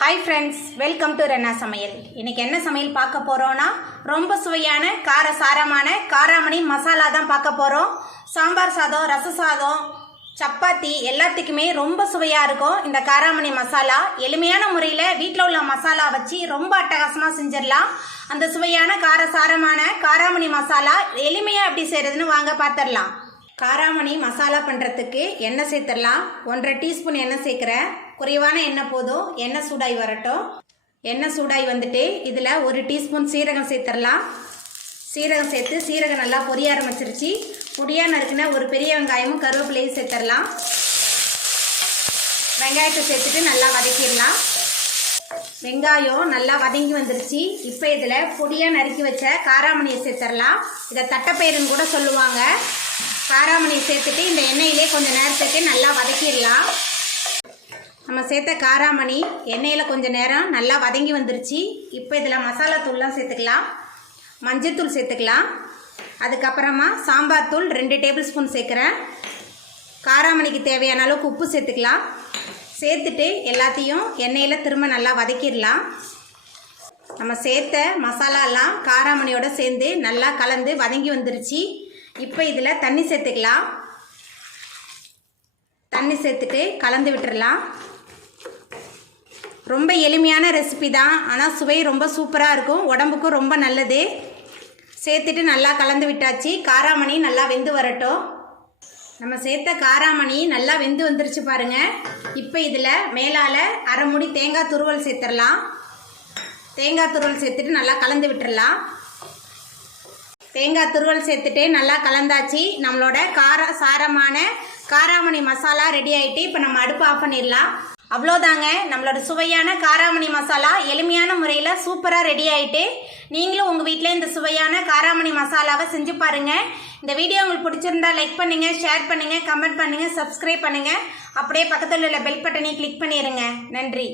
Hi friends, welcome to Renna Samayal. இன்னைக்கு என்ன சமையல் பார்க்க போறோம்னா ரொம்ப சுவையான காரசாரமான காராமணி மசாலா தான் பார்க்க போறோம். சாம்பார் சாதம், ரச சாதம், சப்பாத்தி எல்லாத்துக்குமே ரொம்ப சுவையா இருக்கும். இந்த காராமணி மசாலா எளிமையான முறையில் வீட்டில் உள்ள மசாலா வச்சு ரொம்ப அட்டகாசமாக செஞ்சிடலாம். அந்த சுவையான காரசாரமான காராமணி மசாலா எளிமையாக எப்படி செய்யறதுன்னு வாங்க பார்த்துடலாம். காராமணி மசாலா பண்ணுறதுக்கு எண்ணெய் சேர்த்துடலாம். 1.5 டீஸ்பூன் எண்ணெய் சேர்க்குறேன். குறைவான எண்ணெய் போதும். எண்ணெய் சூடாகி வரட்டும். எண்ணெய் சூடாகி வந்துட்டு இதில் 1 டீஸ்பூன் சீரகம் சேர்த்துடலாம். சீரகம் சேர்த்து சீரகம் நல்லா பொரிய ஆரம்பிச்சிருச்சு. பொடியாக நறுக்குன ஒரு பெரிய வெங்காயமும் கருவேப்பிலையும் சேர்த்துடலாம். வெங்காயத்தை சேர்த்துட்டு நல்லா வதக்கிடலாம். வெங்காயம் நல்லா வதங்கி வந்துருச்சு. இப்போ இதில் பொடியாக நறுக்கி வச்ச காராமணியை சேர்த்துடலாம். இதை தட்டைப்பயிறுன்னு கூட சொல்லுவாங்க. காராமணியை சேர்த்துட்டு இந்த எண்ணெயிலே கொஞ்சம் நேரத்துக்கு நல்லா வதக்கிடலாம். நம்ம சேர்த்த காராமணி எண்ணெயில் கொஞ்சம் நேரம் நல்லா வதங்கி வந்துருச்சு. இப்போ இதில் மசாலா தூள்லாம் சேர்த்துக்கலாம். மஞ்சள்தூள் சேர்த்துக்கலாம். அதுக்கப்புறமா சாம்பார் தூள் 2 டேபிள் ஸ்பூன் சேர்க்குறேன். காராமணிக்கு தேவையான அளவுக்கு உப்பு சேர்த்துக்கலாம். சேர்த்துட்டு எல்லாத்தையும் எண்ணெயில் திரும்ப நல்லா வதக்கிடலாம். நம்ம சேர்த்த மசாலாலாம் காராமணியோடு சேர்ந்து நல்லா கலந்து வதங்கி வந்துருச்சு. இப்போ இதில் தண்ணி சேர்த்துக்கலாம். தண்ணி சேர்த்துட்டு கலந்து விட்டுடலாம். ரொம்ப எளிமையான ரெசிபி தான், ஆனால் சுவை ரொம்ப சூப்பராக இருக்கும், உடம்புக்கும் ரொம்ப நல்லது. சேர்த்துட்டு நல்லா கலந்து விட்டாச்சு. காராமணி நல்லா வெந்து வரட்டும். நம்ம சேர்த்த காராமணி நல்லா வெந்து வந்துருச்சு பாருங்கள். இப்போ இதில் மேலால் அரை மூடி தேங்காய் துருவல் சேர்த்துடலாம். தேங்காய் துருவல் சேர்த்துட்டு நல்லா கலந்து விட்டுடலாம். தேங்காய் துருவல் சேர்த்துட்டு நல்லா கலந்தாச்சு. நம்மளோட சாரமான காராமணி மசாலா ரெடி ஆகிட்டு இப்போ நம்ம அடுப்பு ஆஃப் பண்ணிடலாம். அவ்வளோதாங்க, நம்மளோட சுவையான காராமணி மசாலா எளிமையான முறையில் சூப்பராக ரெடி ஆகிட்டு நீங்களும் உங்கள் வீட்டில் இந்த சுவையான காராமணி மசாலாவை செஞ்சு பாருங்கள். இந்த வீடியோ உங்களுக்கு பிடிச்சிருந்தா லைக் பண்ணுங்கள், ஷேர் பண்ணுங்கள், கமெண்ட் பண்ணுங்கள், சப்ஸ்கிரைப் பண்ணுங்கள். அப்படியே பக்கத்தில் உள்ள பெல் பட்டனை கிளிக் பண்ணிடுங்க. நன்றி.